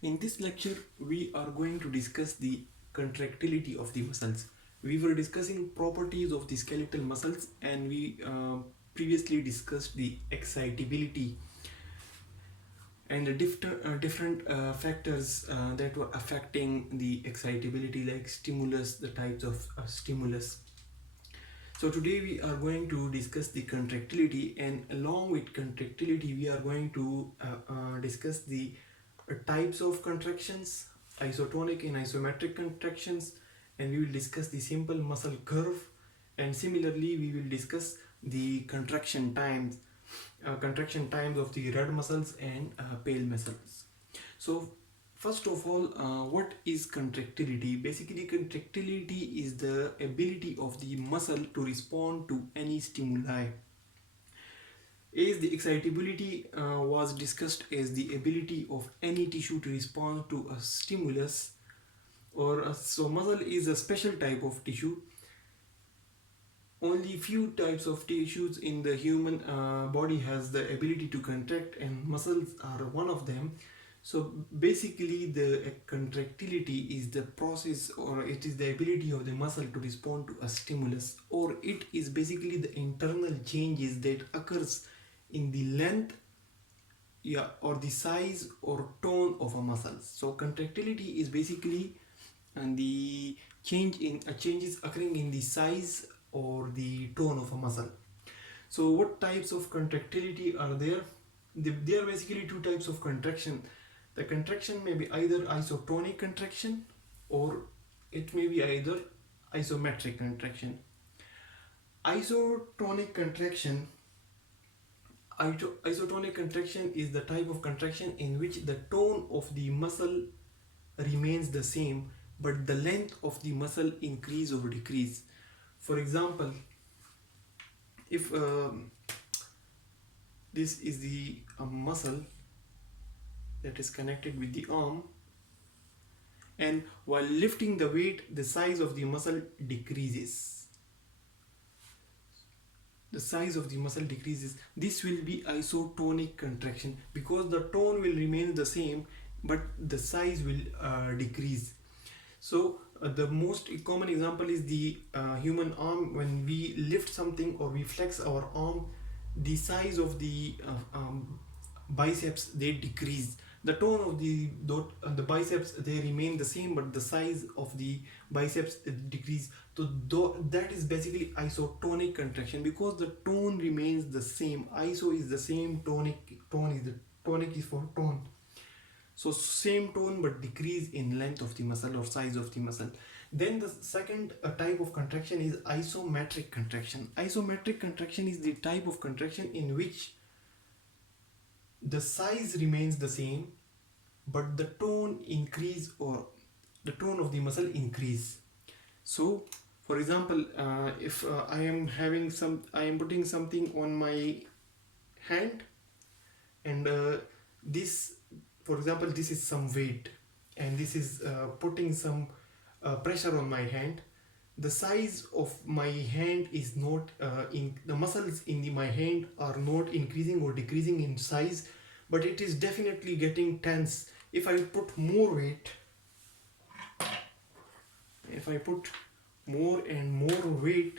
In this lecture, we are going to discuss the contractility of the muscles. We were discussing properties of the skeletal muscles, and we previously discussed the excitability and the different factors that were affecting the excitability, like stimulus, the types of stimulus. So today we are going to discuss the contractility, and along with contractility we are going to discuss the types of contractions, isotonic and isometric contractions, and we will discuss the simple muscle curve, and similarly we will discuss the contraction times of the red muscles and pale muscles. So first of all, what is contractility? Basically, contractility is the ability of the muscle to respond to any stimuli. As the excitability was discussed as the ability of any tissue to respond to a stimulus, so muscle is a special type of tissue. Only few types of tissues in the human body has the ability to contract, and muscles are one of them. So basically the contractility is the process, or it is the ability of the muscle to respond to a stimulus, or it is basically the internal changes that occurs in the length, yeah, or the size or tone of a muscle. So contractility is basically the changes occurring in the size or the tone of a muscle. So what types of contractility are there? There are basically two types of contraction. The contraction may be either isotonic contraction, or it may be either isometric contraction. Isotonic contraction Isotonic contraction is the type of contraction in which the tone of the muscle remains the same, but the length of the muscle increase or decrease. For example, if this is the muscle that is connected with the arm, and while lifting the weight, the size of the muscle decreases. The size of the muscle decreases. This will be isotonic contraction, because the tone will remain the same, but the size will decrease. So the most common example is the human arm. When we lift something or we flex our arm, the size of the biceps, they decrease. The tone of the biceps, they remain the same, but the size of the biceps decrease. So that is basically isotonic contraction, because the tone remains the same. Iso is the same, tonic is for tone. So same tone but decrease in length of the muscle or size of the muscle. Then the second type of contraction is isometric contraction. Isometric contraction is the type of contraction in which the size remains the same, but the tone increase, or the tone of the muscle increase. So for example, if I am putting something on my hand, and this, for example, this is some weight, and this is putting some pressure on my hand. The size of my hand is not the muscles in my hand are not increasing or decreasing in size, but it is definitely getting tense. If I put more weight, if I put more and more weight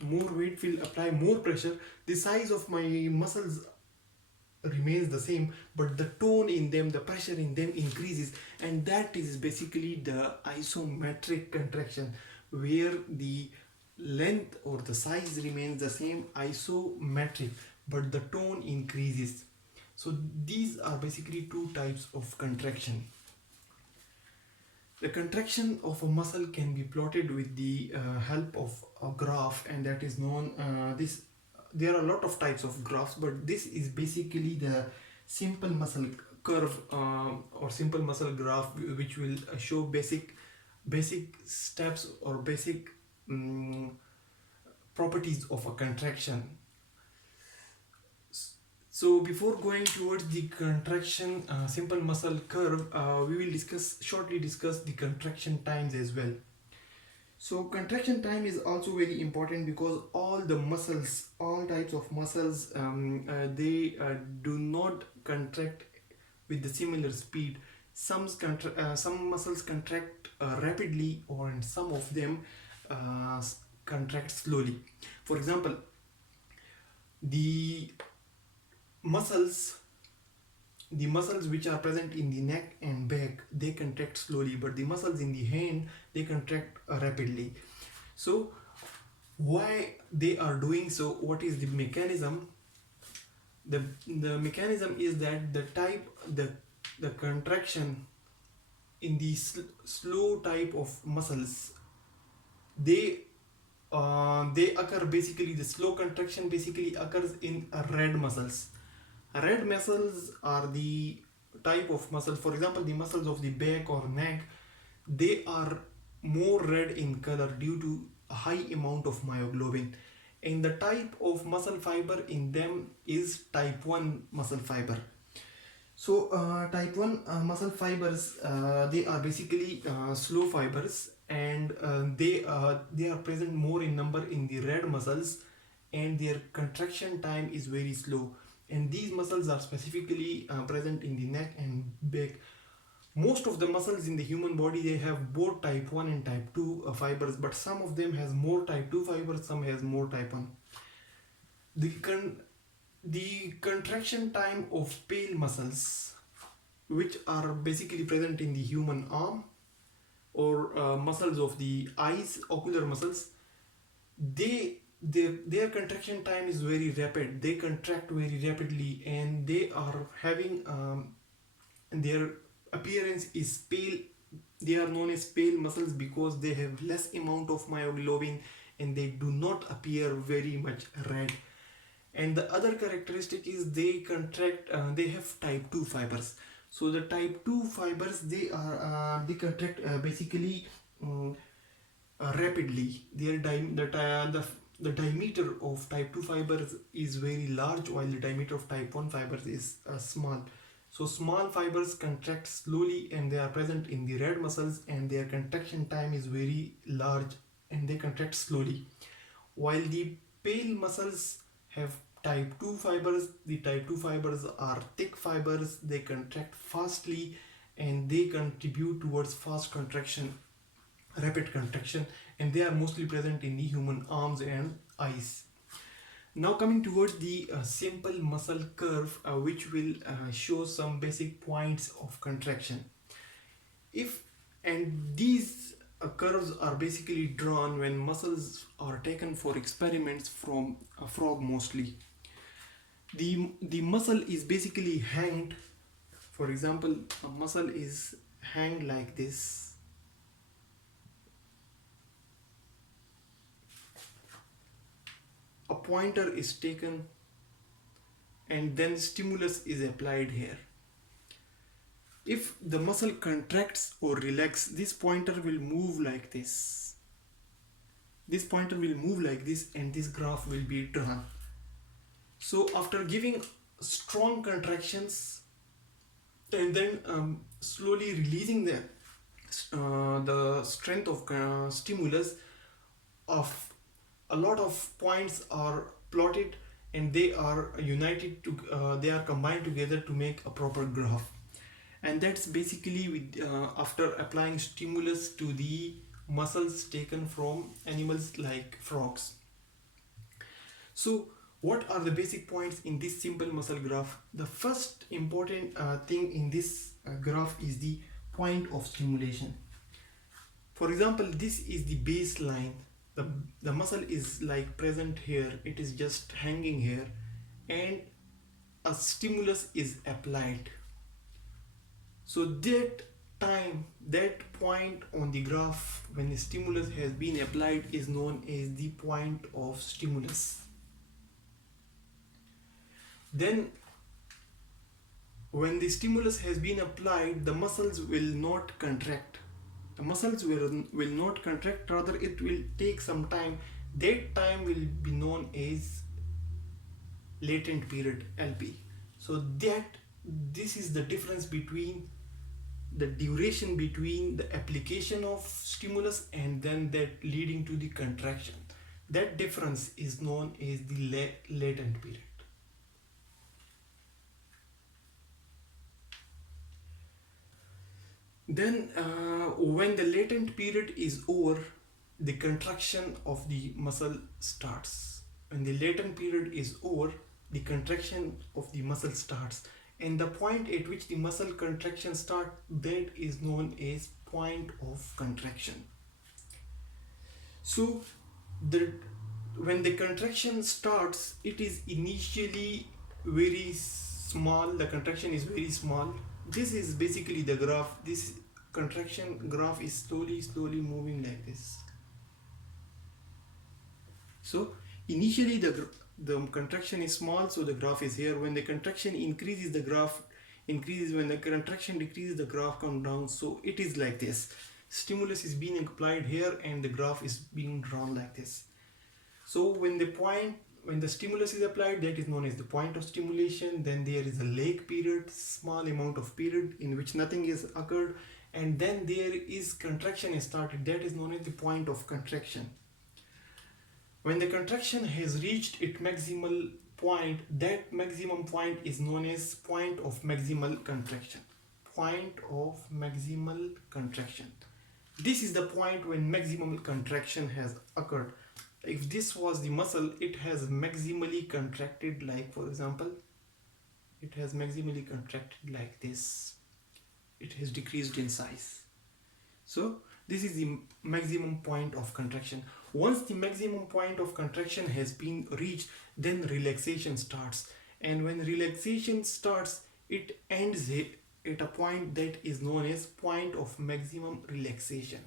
will apply more pressure. The size of my muscles remains the same, but the tone in them, the pressure in them increases, and that is basically the isometric contraction, where the length or the size remains the same, isometric, but the tone increases. So these are basically two types of contraction. The contraction of a muscle can be plotted with the help of a graph, and that is known this there are a lot of types of graphs, but this is basically the simple muscle curve or simple muscle graph, which will show basic steps or basic properties of a contraction. So before going towards the contraction simple muscle curve, we will shortly discuss the contraction times as well. So contraction time is also very important, because all types of muscles, they do not contract with the similar speed. some muscles contract rapidly, or and some of them contract slowly. For example, the muscles the muscles which are present in the neck and back, they contract slowly, but the muscles in the hand, they contract rapidly. So why they are doing so? What is the mechanism? The mechanism is that the contraction in the slow type of muscles, they occur basically, the slow contraction basically occurs in red muscles. Red muscles are the type of muscles, for example, the muscles of the back or neck, they are more red in color due to a high amount of myoglobin. And the type of muscle fiber in them is type 1 muscle fiber. So type 1 muscle fibers, they are basically slow fibers, and they are present more in number in the red muscles, and their contraction time is very slow. And these muscles are specifically present in the neck and back. Most of the muscles in the human body, they have both type 1 and type 2 fibers, but some of them has more type 2 fibers, some has more type 1. The contraction time of pale muscles, which are basically present in the human arm, or muscles of the eyes, ocular muscles, their contraction time is very rapid. They contract very rapidly, and they are having their appearance is pale. They are known as pale muscles because they have less amount of myoglobin, and they do not appear very much red. And the other characteristic is they have type 2 fibers. So the type 2 fibers, they contract basically rapidly. The diameter of type 2 fibers is very large, while the diameter of type 1 fibers is small. So small fibers contract slowly, and they are present in the red muscles, and their contraction time is very large, and they contract slowly. While the pale muscles have type 2 fibers, the type 2 fibers are thick fibers, they contract fastly, and they contribute towards fast contraction, rapid contraction, and they are mostly present in the human arms and eyes. Now coming towards the simple muscle curve, which will show some basic points of contraction. These curves are basically drawn when muscles are taken for experiments from a frog mostly. The muscle is basically hanged. For example, a muscle is hanged like this. A pointer is taken, and then stimulus is applied here. If the muscle contracts or relaxes, this pointer will move like this. This pointer will move like this, and this graph will be drawn. So after giving strong contractions and then slowly releasing the strength of stimulus, of a lot of points are plotted, and they are they are combined together to make a proper graph. And that's basically after applying stimulus to the muscles taken from animals like frogs. So what are the basic points in this simple muscle graph? The first important thing in this graph is the point of stimulation. For example, this is the baseline. The muscle is like present here, it is just hanging here, and a stimulus is applied. So that point on the graph when the stimulus has been applied is known as the point of stimulus. Then when the stimulus has been applied, the muscles will not contract. The muscles will not contract, rather it will take some time. That time will be known as latent period, LP. So this is the difference between the duration between the application of stimulus and then that leading to the contraction. That difference is known as the latent period. Then when the latent period is over, the contraction of the muscle starts. When the latent period is over, the contraction of the muscle starts, and the point at which the muscle contraction starts, that is known as point of contraction. So the when the contraction starts, it is initially very small. The contraction is very small. This is basically the graph. This contraction graph is slowly moving like this. So initially the contraction is small, so the graph is here. When the contraction increases, the graph increases. When the contraction decreases, the graph comes down. So it is like this. Stimulus is being applied here and the graph is being drawn like this. So when the stimulus is applied, that is known as the point of stimulation. Then there is a lag period, small amount of period in which nothing is occurred, and then there is contraction is started. That is known as the point of contraction. When the contraction has reached its maximal point, that maximum point is known as point of maximal contraction. Point of maximal contraction. This is the point when maximum contraction has occurred. If this was the muscle, it has maximally contracted, like for example, it has maximally contracted like this. It has decreased in size. So this is the maximum point of contraction. Once the maximum point of contraction has been reached, then relaxation starts. And when relaxation starts, it ends at a point that is known as point of maximum relaxation.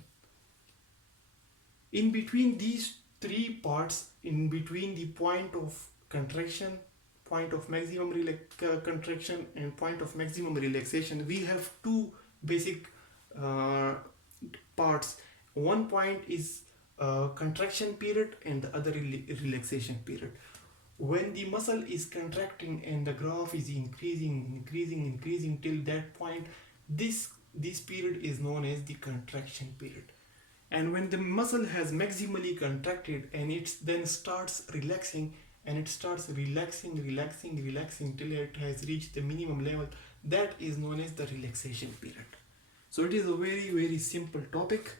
In between these three parts, in between the point of contraction, point of maximum contraction and point of maximum relaxation, we have two basic parts. One point is contraction period and the other relaxation period. When the muscle is contracting and the graph is increasing till that point, this period is known as the contraction period. And when the muscle has maximally contracted and it then starts relaxing, and it starts relaxing till it has reached the minimum level, that is known as the relaxation period. So it is a very simple topic.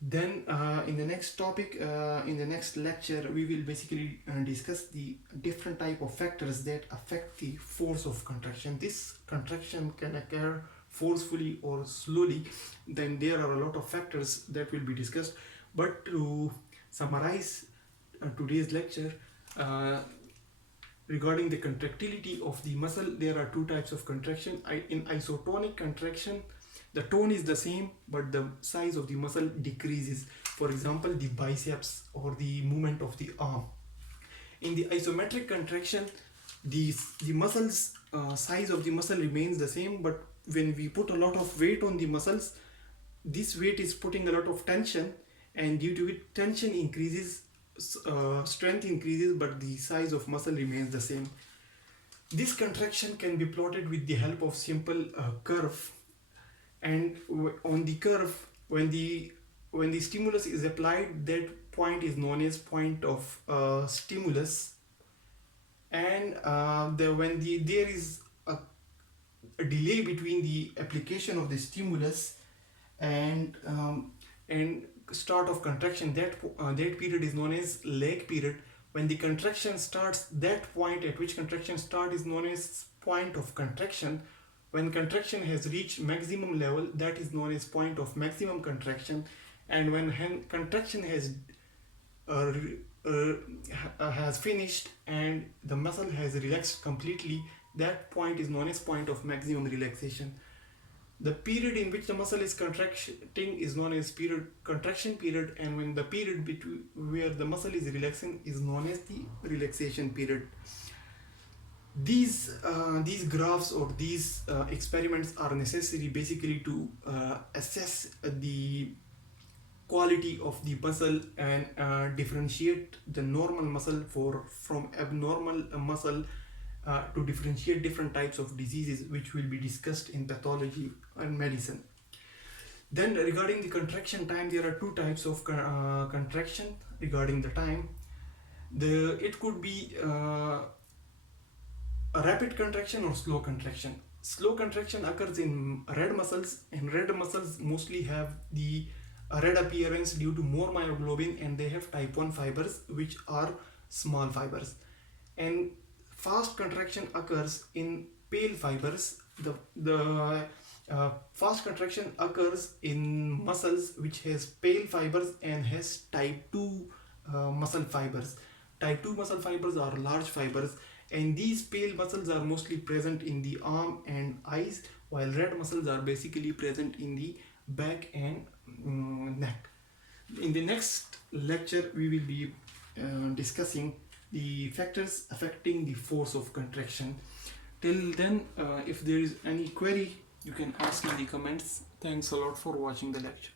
Then in the next topic, in the next lecture, we will basically discuss the different type of factors that affect the force of contraction. This contraction can occur forcefully or slowly. Then there are a lot of factors that will be discussed. But to summarize today's lecture, regarding the contractility of the muscle, there are two types of contraction. In isotonic contraction, the tone is the same, but the size of the muscle decreases. For example, the biceps or the movement of the arm. In the isometric contraction, the muscles size of the muscle remains the same, but when we put a lot of weight on the muscles, this weight is putting a lot of tension, and due to it, tension increases, strength increases, but the size of muscle remains the same. This contraction can be plotted with the help of simple curve. And on the curve, when the stimulus is applied, that point is known as point of stimulus. And when there is a delay between the application of the stimulus and start of contraction, that period is known as lag period. When the contraction starts, that point at which contraction starts is known as point of contraction. When contraction has reached maximum level, that is known as point of maximum contraction. And when contraction has finished and the muscle has relaxed completely, that point is known as point of maximum relaxation. The period in which the muscle is contracting is known as contraction period, and when the period between where the muscle is relaxing is known as the relaxation period. These graphs or these experiments are necessary basically to assess the quality of the muscle and differentiate the normal muscle from abnormal muscle, to differentiate different types of diseases, which will be discussed in pathology and medicine. Then regarding the contraction time, there are two types of contraction regarding the time. It could be a rapid contraction or slow contraction. Slow contraction occurs in red muscles, and red muscles mostly have the red appearance due to more myoglobin, and they have type 1 fibers which are small fibers. And fast contraction occurs in pale fibers. The fast contraction occurs in muscles which has pale fibers and has type 2 muscle fibers. Type 2 muscle fibers are large fibers, and these pale muscles are mostly present in the arm and eyes, while red muscles are basically present in the back and neck. In the next lecture, we will be discussing the factors affecting the force of contraction. Till then, if there is any query, you can ask in the comments. Thanks a lot for watching the lecture.